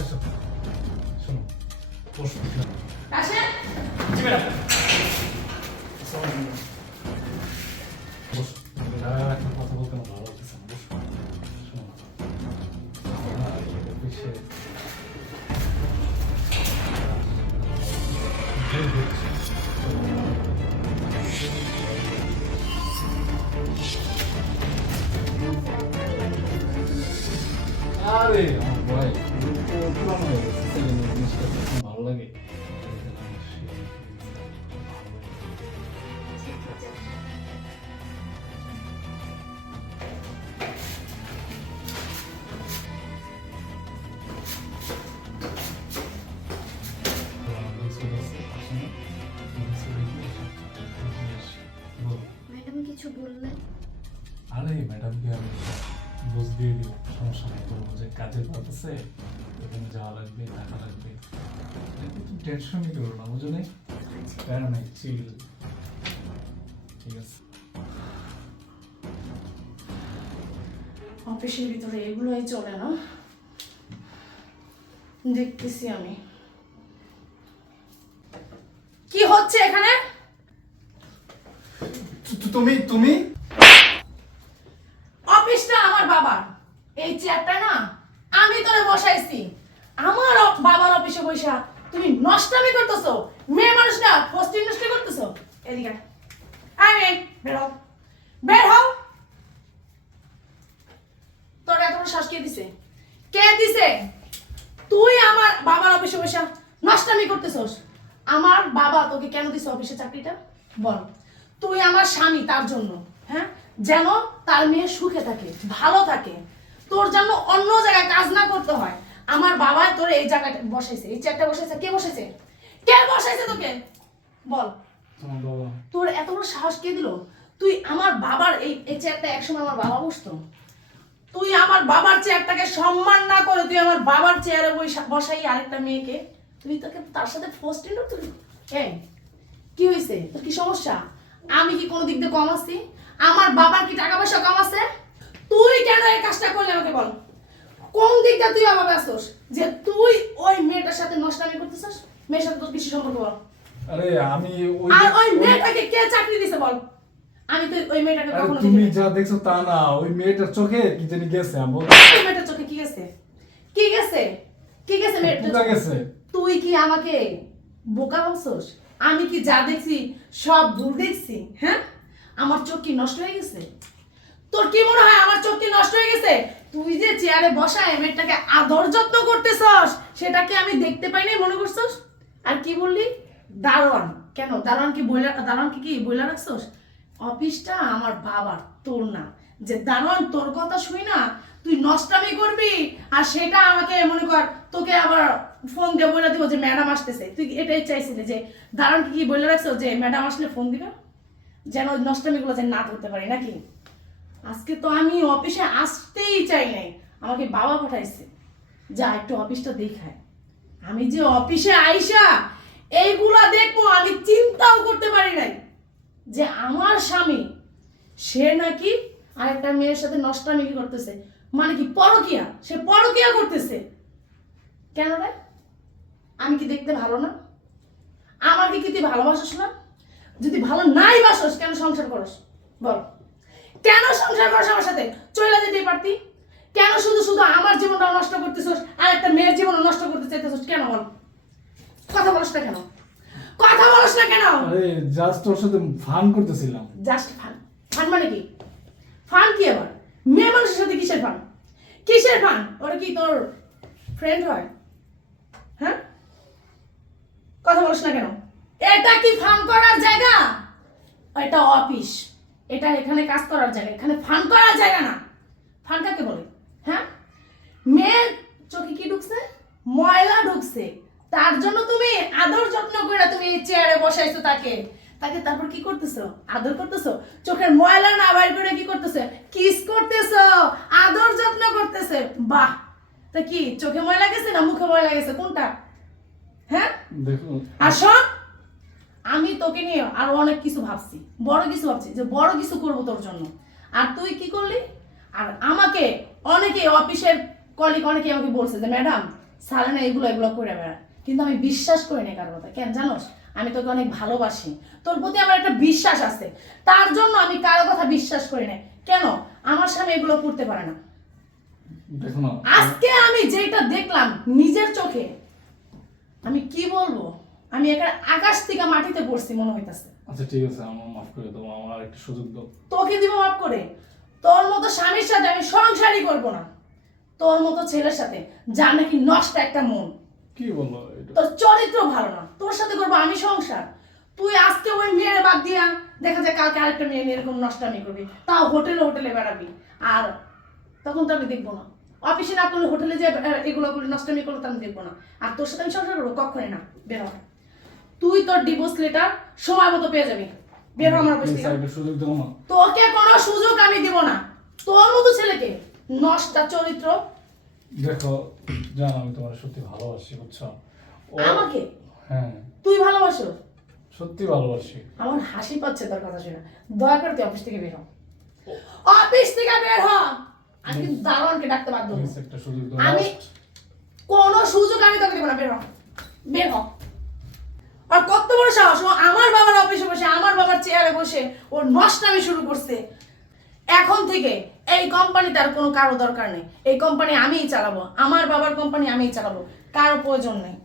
আচ্ছা শোনো, বসো। রাশেদ, জি ম্যাডাম। বসো। এখন কথা বলতে আমার ভালো লাগতেছে না, বসো। শোনো না, অফিসে ভুল হচ্ছে। আরে আমার ভাই পুরানো হয়ে গেছে, সেজন্য জিনিসটা যখন ভালো লাগে ম্যাডাম কিছু বললেন? আরে ম্যাডামকে আমি বুঝ দিয়ে দিব, সমস্যা নেই। বলবো যে কাজের পারপাসে এখানে যাওয়া লাগবে, টাকা লাগবে, তুমি টেনশন নিতে পারো না, বুঝো নাই? প্যারা নাই, চিল। ঠিক আছে। অফিসের ভিতরে এগুলোই চলে না, দেখতেছি আমি কি হচ্ছে এখানে। তুমি অফিসটা আমার বাবার, এই চেয়ারটা না আমি তোরে বসাইছি। আমার বাবার অফিসে বসা তুমি নষ্টামি করতেছো, মেয়ে মানুষ না ফস্টি নষ্টি করতেছো। এদিকে আয়, বের হও, বের হও। তোর এত বড় শ্বাস কে দিছে? কে দিছে? তুই আমার বাবার অফিসে বসা নষ্টামি করতেছস। আমার বাবা তোকে কেন দিছে অফিসে চাকরিটা বল? তুই আমার স্বামী, তার জন্য, হ্যাঁ, যেন তার মেয়ে সুখে থাকে, ভালো থাকে, তোর জন্য অন্য জায়গায় কাজ না করতে হয়। আমার বাবা তোর এই জায়গাটা বসাইছে, এই চেয়ারটা বসাইছে। কে বসাইছে? কে বসাইছে তোকে বল? তোমার বাবা। তোর এত বড় সাহস কে দিল? তুই আমার বাবার এই চেয়ারটা একসময় আমার বাবা বসতো। তুই আমার বাবার চেয়ারটাকে সম্মান না করে তুই আমার বাবার চেয়ারে বসাই আরেকটা মেয়েকে, তুই তোকে তার সাথে ফার্স্ট ইন্টার তুই। এই কি হয়েছে? তোর কি সমস্যা? আমি কি কোনো দিক দিয়ে কম আছি? আমার বাবার কি টাকা পয়সা কম আছে? তুই কেন এই কাজটা করলি আমাকে বল? কোন দিকটা তুই আমার ব্যস্তস যে তুই ওই মেয়েটার সাথে নষ্টামি করতেছিস? মেয়ের সাথে তোর কিছু সম্পর্ক বল। আরে আমি আর ওই মেয়েটাকে কে চাকরি দিছে বল? আমি তো ওই মেয়েটাকে আরে কখনো তুমি দেখিনি। যা দেখছো তা না, ওই মেয়েটার চোখে কি জানি গেছে। আমি ওই মেয়েটার চোখে কি গেছে? কি গেছে? কি গেছে মেয়েটার পোকা চোখে? গেছে। তুই কি আমাকে বোকা ভাবছস? আমি কি যা দেখছি সব ভুল দেখছি? হ্যাঁ, আমার চোখ কি নষ্ট হয়ে গেছে? তোর কি মনে হয় আমার চোখ কি নষ্ট হয়ে গেছে? তুই যে চেয়ারে বসায় মেয়েটাকে আদর যত্ন করতেছস, সেটাকে আমি দেখতে পাই নাই মনে করছস? আর কি বললি? দারোয়ান। কেন দারোয়ান কি বইলা, দারোয়ানকে কি বইলা রাখছস? অফিসটা আমার বাবার, তোর না। যে দারোয়ান তোর কথা শুই না তুই নষ্টামি করবি, আর সেটা আমাকে মনে কর তোকে আবার ফোন দিয়ে বলে দিব যে ম্যাডাম আসতেছে। তুই এটাই চাইছিলি যে দারোয়ানকে কি বলে রাখছো যে ম্যাডাম আসলে ফোন দিবে, যেন নষ্টামিগুলো যেন না ধরতে পারি নাকি? আজকে তো আমি অফিসে আসতেই চাই নাই, আমাকে বাবা পাঠাইছে যা একটু অফিসটা দেখায়। আমি যে অফিসে আইসা এইগুলা দেখবো আমি চিন্তাও করতে পারি নাই যে আমার স্বামী সে নাকি আরেকটা মেয়ের সাথে নষ্টামি করতেছে। মানে কি পরকিয়া? সে পরকিয়া করতেছে কেন রে? আমি কি দেখতে ভালো না? আমাকে কি তুই ভালোবাসিস না? যদি ভালো নাই বাসস কেন সংসার করস বল? কেন সংসার করস আমার সাথে? চলে যেতেই পারতি। কেন শুধু শুধু আমার জীবনটা নষ্ট করতেছস আর একটা মেয়ের জীবন নষ্ট করতে চাইতেছস কেন বল? কথা বলস না কেন? কথা বলস না কেন? আরে জাস্ট ওর সাথে ফান করতেছিলাম। Just fun? ফান মানে কি? ফান কি আবার? মেয়ে মানুষের সাথে কিসের ফান? কিসের ফান? ওরা কি তোর ফ্রেন্ড হয়? হ্যাঁ, কথা বলছ না কেন? এটা কি ফান করার জায়গা? এটা অফিস, এটা এখানে কাজ করার জায়গা, এখানে ফান করার জায়গা না। ফান কাকে বলে? হ্যাঁ, মেয়ের চোখে কি ঢুকছে? ময়লা ঢুকছে, তার জন্য তুমি আদর যত্ন করে তুমি চেয়ারে বসাইছো তাকে। তাকে তারপর কি করতেছো? আদর করতেছো। চোখের ময়লা না বাইর করে কি করতেছে? কিস করতেছো, আদর যত্ন করতেছে। বাহ, তা কি চোখে ময়লা গেছে না মুখে ময়লা গেছে, কোনটা? হ্যাঁ, দেখো আর শোন, আমি তোকে নিয়ে আরো অনেক কিছু ভাবছি, বড় কিছু ভাবছি যে বড় কিছু করবো তোর জন্য। আর তুই কি করলি? আর আমাকে অনেকে অফিসের কলিগ অনেকে আমাকে বলছে যে ম্যাডাম সালেনা এগুলো এগুলো করে বেড়া, কিন্তু আমি বিশ্বাস করি না কারোর কথা। কেন জানোস? আমি তোকে অনেক ভালোবাসি, তোর প্রতি আমার একটা বিশ্বাস আছে, তার জন্য আমি কারো কথা বিশ্বাস করি না। কেন? আমার স্বামী এগুলো করতে পারে না। দেখো না, আজকে আমি যেটা দেখলাম নিজের চোখে, আমি কি বলবো, আমি একটা আকাশ থেকে মাটিতে পড়ছি মনে হইতাছে। আচ্ছা ঠিক আছে, আমার মাফ করে দেবো, আমার আর একটা সুযোগ দাও। তোকে দিব মাফ করে? তোর মতো স্বামীর সাথে আমি সংসারই করবো না, তোর মতো ছেলের সাথে যার নাকি নষ্ট একটা মন, কি বলো এটা? তোর চরিত্র ভালো না, তোর সাথে করবো আমি সংসার? তুই আজকে ওই মেয়ের বাদ দিয়া দেখা যায় কালকে আরেকটা মেয়ে নিয়ে এরকম নষ্টামি করবি, তাও হোটেলে হোটেলে বেড়াবি, আর তখন তো আমি দেখবো না। অফিসে না করলে হোটেলে যে এগুলো করে নষ্টামি করলে তো আমি দেখবো না। আর তোর সাথে আমি সংসার করবো? কখনই না। বের হ। তুই তোর ডিভোর্স লেটার সময় মতো পেয়ে যাবি। বের হ আমার অফিস Please, থেকে। আর একটা সুযোগ দাও না। তোকে কোনো সুযোগ আমি দিব না। তোর মতো ছেলেকে, নষ্টা চরিত্র। দেখো জান, আমি তোমার সত্যি ভালোবাসি, বুঝছো? আমাকে হ্যাঁ, তুই ভালোবাসো? সত্যি ভালোবাসি। আমার হাসি পাচ্ছে তোর কথা শুনে। দয়া করে তুই অফিস থেকে বের হ। অফিস থেকে বের হ। আমি কিন্তু দারোয়ানকে ডাকতে বাধ্য হবো। Please, একটা সুযোগ দাও। আমি কোনো সুযোগ আমি তোকে দেব না। বের হ, বের হ। আর কত বড় সাহস, ও আমার বাবার অফিসে বসে, আমার বাবার চেয়ারে বসে ওর নষ্টামি শুরু করছে। এখন থেকে এই কোম্পানিতে আর কোনো কারো দরকার নেই। এই কোম্পানি আমিই চালাবো, আমার বাবার কোম্পানি আমিই চালাবো, কারো প্রয়োজন নেই।